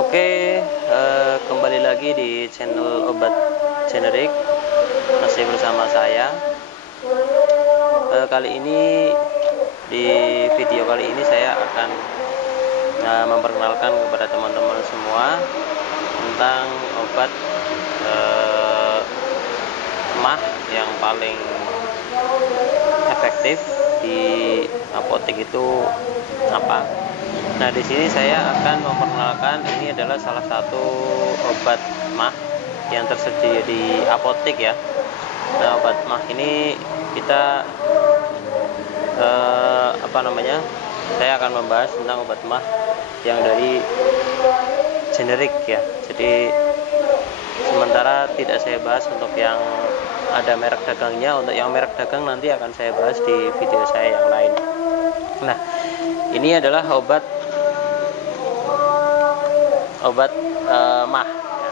Oke, kembali lagi di channel obat generik, masih bersama saya. Kali ini di video kali ini saya akan memperkenalkan kepada teman-teman semua tentang obat mah yang paling efektif di apotek itu apa. Nah, di sini saya akan memperkenalkan, ini adalah salah satu obat mah yang tersedia di apotek ya. Nah, obat mah ini kita saya akan membahas tentang obat mah yang dari generik ya. Jadi sementara tidak saya bahas untuk yang ada merek dagangnya. Untuk yang merek dagang nanti akan saya bahas di video saya yang lain. Nah, ini adalah obat mah ya.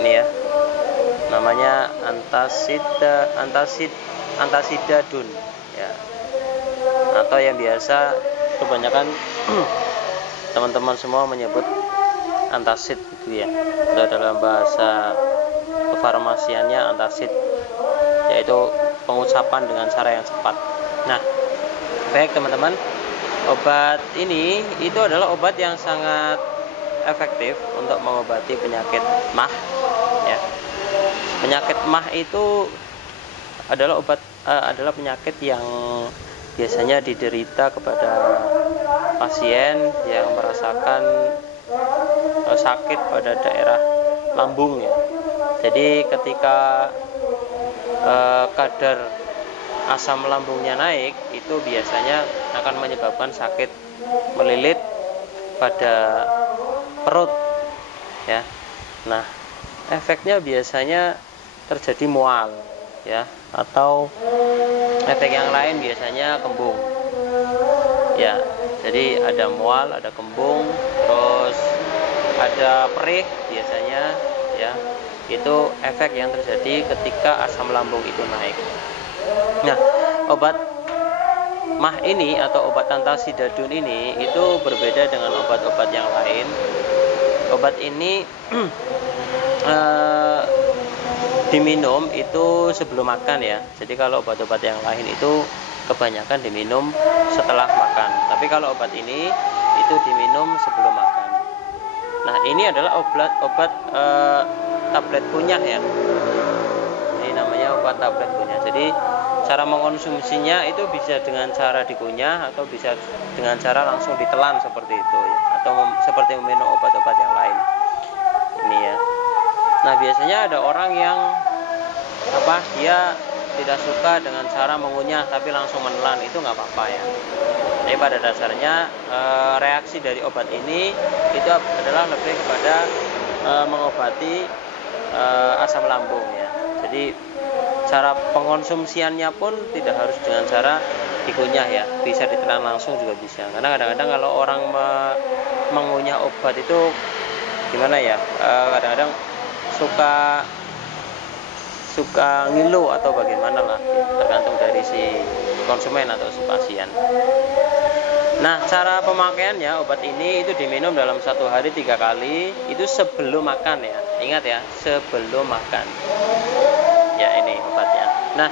Ini ya, namanya antasidadun ya, atau yang biasa kebanyakan teman-teman semua menyebut antasid gitu ya. Itu dalam bahasa kefarmasiannya antasid, yaitu pengucapan dengan cara yang cepat. Nah, baik teman-teman, obat ini itu adalah obat yang sangat efektif untuk mengobati penyakit mah ya. Penyakit mah itu adalah adalah penyakit yang biasanya diderita kepada pasien yang merasakan sakit pada daerah lambung ya. Jadi ketika kadar asam lambungnya naik, itu biasanya akan menyebabkan sakit melilit pada perut ya. Nah, efeknya biasanya terjadi mual ya, atau efek yang lain biasanya kembung ya. Jadi ada mual, ada kembung, terus ada perih biasanya ya. Itu efek yang terjadi ketika asam lambung itu naik. Nah, obat mah ini atau obat antasidadun ini itu berbeda dengan obat-obat yang lain. Obat ini diminum itu sebelum makan ya. Jadi kalau obat-obat yang lain itu kebanyakan diminum setelah makan. Tapi kalau obat ini itu diminum sebelum makan. Nah, ini adalah obat tablet kunyah ya. Ini namanya obat tablet kunyah. Jadi cara mengkonsumsinya itu bisa dengan cara dikunyah atau bisa dengan cara langsung ditelan seperti itu ya, atau seperti meminum obat-obat yang lain. Ini ya. Nah, biasanya ada orang yang dia tidak suka dengan cara mengunyah tapi langsung menelan, itu nggak apa-apa ya. Jadi pada dasarnya reaksi dari obat ini itu adalah lebih kepada mengobati asam lambung ya. Jadi cara pengkonsumsiannya pun tidak harus dengan cara dikunyah ya, bisa ditelan langsung juga bisa. Karena kadang-kadang kalau orang mengunyah obat itu gimana ya, kadang-kadang suka ngilu atau bagaimana lah, tergantung dari si konsumen atau si pasien. Nah, cara pemakaiannya obat ini itu diminum dalam 1 hari 3 kali, itu sebelum makan ya. Ingat ya, sebelum makan. Ya, ini obatnya. Nah,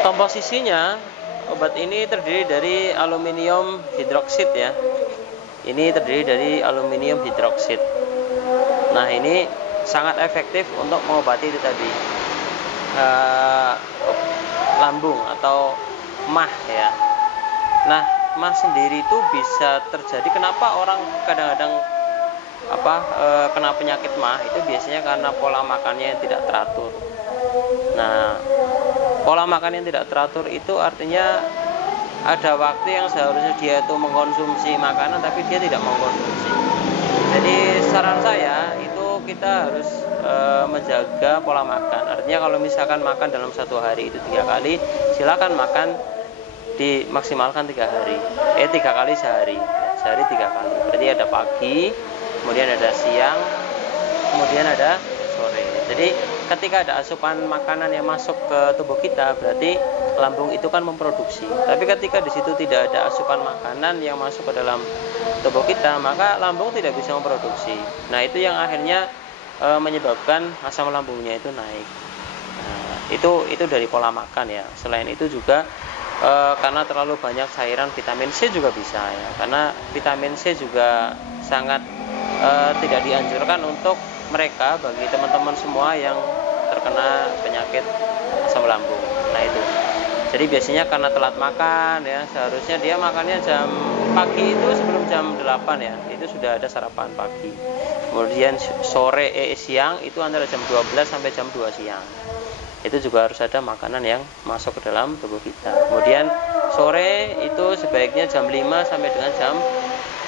komposisinya obat ini terdiri dari aluminium hidroksid ya. Ini terdiri dari aluminium hidroksid. Nah, ini sangat efektif untuk mengobati itu tadi lambung atau mah ya. Nah, mah sendiri itu bisa terjadi, kenapa orang kadang-kadang kena penyakit mah itu biasanya karena pola makannya yang tidak teratur. Nah, pola makan yang tidak teratur itu artinya ada waktu yang seharusnya dia itu mengkonsumsi makanan tapi dia tidak mengkonsumsi. Jadi saran saya itu kita harus menjaga pola makan. Artinya kalau misalkan makan dalam 1 hari itu 3 kali, silakan makan dimaksimalkan 3 kali sehari. Sehari 3 kali. Berarti ada pagi, kemudian ada siang, kemudian ada sore. Jadi ketika ada asupan makanan yang masuk ke tubuh kita, berarti lambung itu kan memproduksi. Tapi ketika di situ tidak ada asupan makanan yang masuk ke dalam tubuh kita, maka lambung tidak bisa memproduksi. Nah, itu yang akhirnya menyebabkan asam lambungnya itu naik. Nah, itu dari pola makan ya. Selain itu juga karena terlalu banyak cairan vitamin C juga bisa ya. Karena vitamin C juga sangat tidak dianjurkan untuk mereka, bagi teman-teman semua yang terkena penyakit asam lambung. Nah, itu. Jadi biasanya karena telat makan ya, seharusnya dia makannya jam pagi itu sebelum jam 8 ya, itu sudah ada sarapan pagi. Kemudian siang itu antara jam 12 sampai jam 2 siang. Itu juga harus ada makanan yang masuk ke dalam tubuh kita. Kemudian sore itu sebaiknya jam 5 sampai dengan jam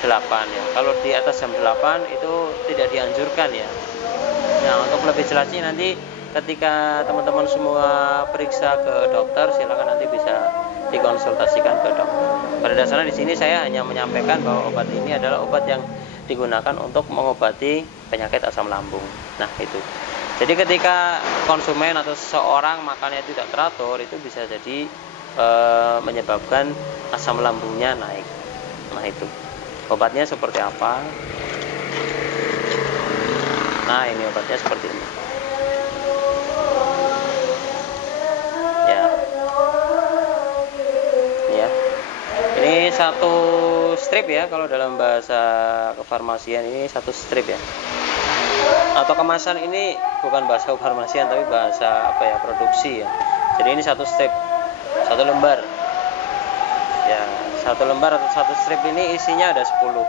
8 ya. Kalau di atas jam 8 itu tidak dianjurkan ya. Nah, untuk lebih jelasnya nanti ketika teman-teman semua periksa ke dokter, silakan nanti bisa dikonsultasikan ke dokter. Pada dasarnya di sini saya hanya menyampaikan bahwa obat ini adalah obat yang digunakan untuk mengobati penyakit asam lambung. Nah, itu. Jadi ketika konsumen atau seseorang makannya tidak teratur, itu bisa jadi menyebabkan asam lambungnya naik. Nah, itu. Obatnya seperti apa? Nah, ini obatnya seperti ini. Ini satu strip ya, kalau dalam bahasa kefarmasian ini satu strip ya. Atau kemasan, ini bukan bahasa kefarmasian tapi bahasa apa ya, produksi ya. Jadi ini satu strip, satu lembar. Ya, satu lembar atau satu strip ini isinya ada 10.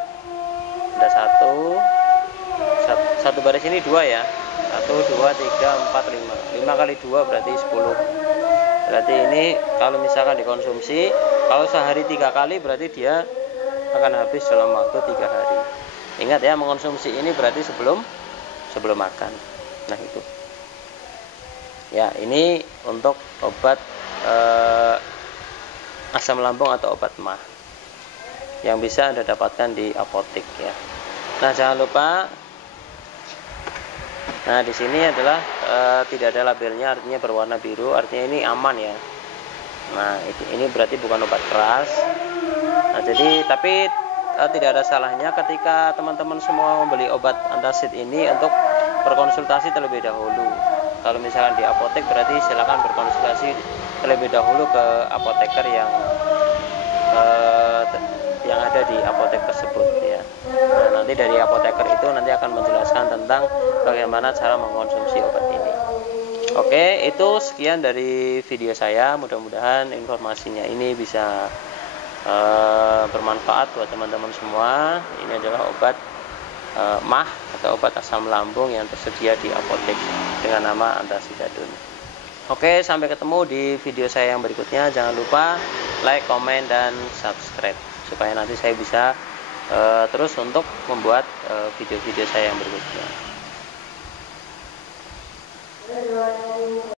Ada satu baris ini 2 ya. 1 2 3 4 5. 5 kali 2 berarti 10. Berarti ini kalau misalkan dikonsumsi, kalau sehari 3 kali berarti dia akan habis dalam waktu 3 hari. Ingat ya, mengonsumsi ini berarti sebelum makan. Nah, itu. Ya, ini untuk obat asam lambung atau obat MAH yang bisa Anda dapatkan di apotek ya. Nah, jangan lupa. Nah, di sini adalah tidak ada labelnya, artinya berwarna biru, artinya ini aman ya. Nah, ini berarti bukan obat keras. Nah, jadi tapi tidak ada salahnya ketika teman-teman semua membeli obat antasid ini untuk berkonsultasi terlebih dahulu. Kalau misalkan di apotek, berarti silakan berkonsultasi terlebih dahulu ke apoteker yang ada di apotek tersebut ya. Nah, nanti dari apoteker itu nanti akan menjelaskan tentang bagaimana cara mengkonsumsi obat ini. Oke, itu sekian dari video saya. Mudah-mudahan informasinya ini bisa bermanfaat buat teman-teman semua. Ini adalah obat MAH atau obat asam lambung yang tersedia di apotek dengan nama Antasidadun. Oke, sampai ketemu di video saya yang berikutnya. Jangan lupa like, komen, dan subscribe supaya nanti saya bisa terus untuk membuat video-video saya yang berikutnya.